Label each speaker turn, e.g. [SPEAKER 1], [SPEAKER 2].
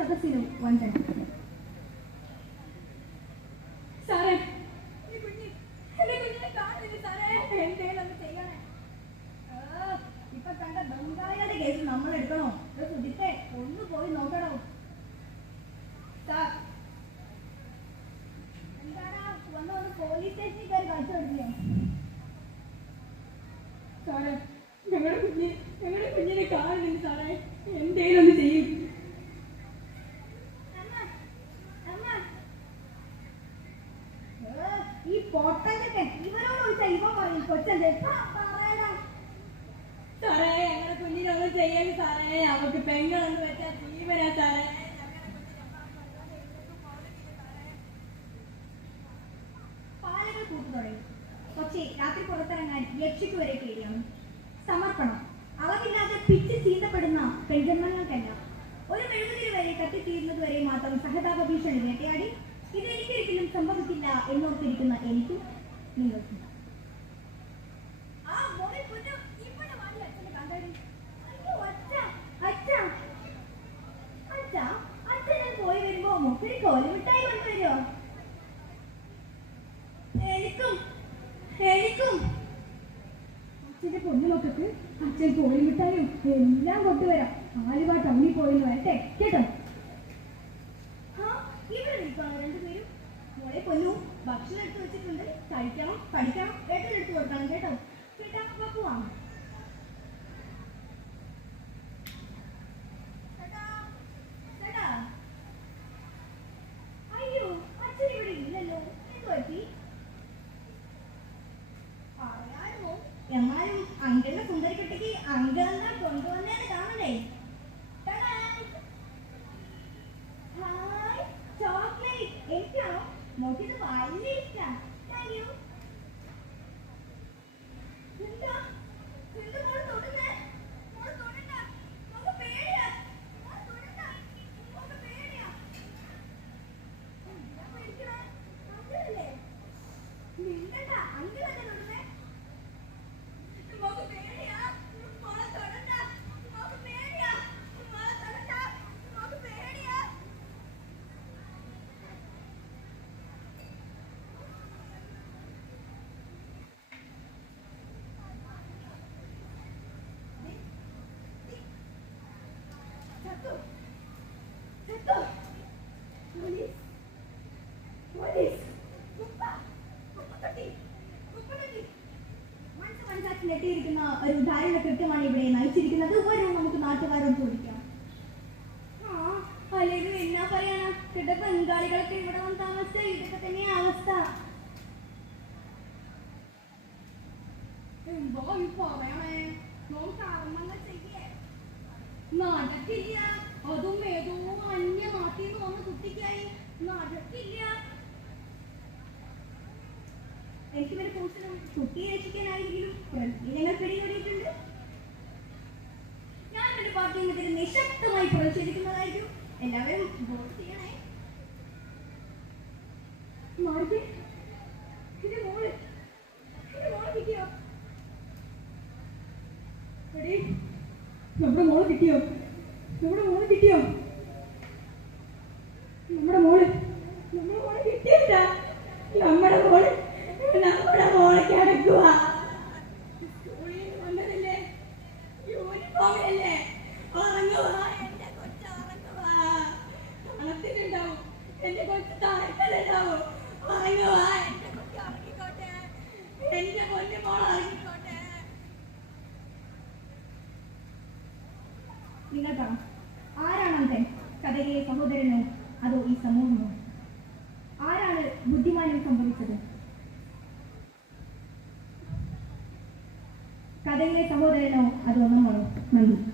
[SPEAKER 1] സദസ്സിനും വന്ദന സാറേ കുഞ്ഞിനെ ഇപ്പൊ കണ്ട ബംഗാളികളുടെ കേസ് നമ്മൾ എടുക്കണോ? സുജിത്തെ ഒന്ന് പോയി നോക്കണോ? സാർ എന്താടാ? വന്ന് വന്ന് പോലീസ് സ്റ്റേഷനിൽ കയറി കാണിച്ചു കൊടുക്കില്ലേ സാറേ ഞങ്ങളുടെ കുഞ്ഞ് ഞങ്ങളുടെ കുഞ്ഞിനെ കാണുന്നില്ല സാറേ. എന്തേലും ഒന്ന് ചെയ്യും. ഈ പൊട്ടഞ്ഞൊക്കെ ഇവരോട് ചോദിച്ചാൽ ഇവ പറയും പറയടാ സാറേ ഞങ്ങളുടെ കുഞ്ഞിനൊന്നും ചെയ്യൽ സാറേ അവർക്ക് പെങ്ങളെന്ന് വെച്ചാൽ ജീവനാ സാറേ പാലകൾ കൂട്ടു തുടങ്ങി. പക്ഷേ രാത്രി പുറത്തിറങ്ങാൻ യക്ഷിക്ക് വരെ പേടിയാണ് സമർപ്പണം. അളവില്ലാതെ പിച്ച് ചീന്തപ്പെടുന്ന പെൺജന്മങ്ങൾക്കല്ല ഒരു മെഴുകുതിരി വരെ കത്തിത്തീരുന്നത് വരെ മാത്രം സഹതാപ ഭീഷണി വേട്ടയാടി. ഇത് എനിക്കൊരിക്കലും സംഭവിക്കില്ല എന്നോർത്തിരിക്കുന്ന എനിക്കും നിങ്ങൾക്കും എനിക്കും എനിക്കും. അച്ഛന്റെ പൊന്നുമക്കൾക്ക് അച്ഛൻ കോഴിമിട്ടായും എല്ലാം കൊണ്ടുവരാം. ആലുവ ടൗണിൽ പോയെന്ന് വരട്ടെ കേട്ടോ? ഇവിടെ നിൽക്കാണോ രണ്ടുപേരും മോളെ കൊല്ലു. ഭക്ഷണം എടുത്തു വെച്ചിട്ടുണ്ട്. കഴിക്കണം പഠിക്കണം ഏട്ടനെടുത്ത് കൊടുക്കണം കേട്ടോ. കേട്ടാ പോവാം. ചെയ്യേ. നടക്കില്ല. അതും ഏതോ അന്യ നാട്ടിൽ വന്ന് കുട്ടിക്കായി നടക്കില്ല. ഞാൻ നിശബ്ദമായി എല്ലാവരും ചെയ്യണേ. കിട്ടിയോ? നമ്മുടെ മോൾ കിട്ടിയോ? നമ്മുടെ മോൾ കിട്ടിയോ? നമ്മുടെ മോൾ. നമ്മുടെ മോൾ കിട്ടിയില്ല. നമ്മുടെ മോൾ ആരാണ് അന്തൻ കഥയിലെ സഹോദരനോ? അതോ ഈ സമൂഹമോ? ആരാണ് ബുദ്ധിമാനം സംഭവിച്ചത്? കഥയിലെ സഹോദരനോ? അതോ നമ്മളോ നന്ദി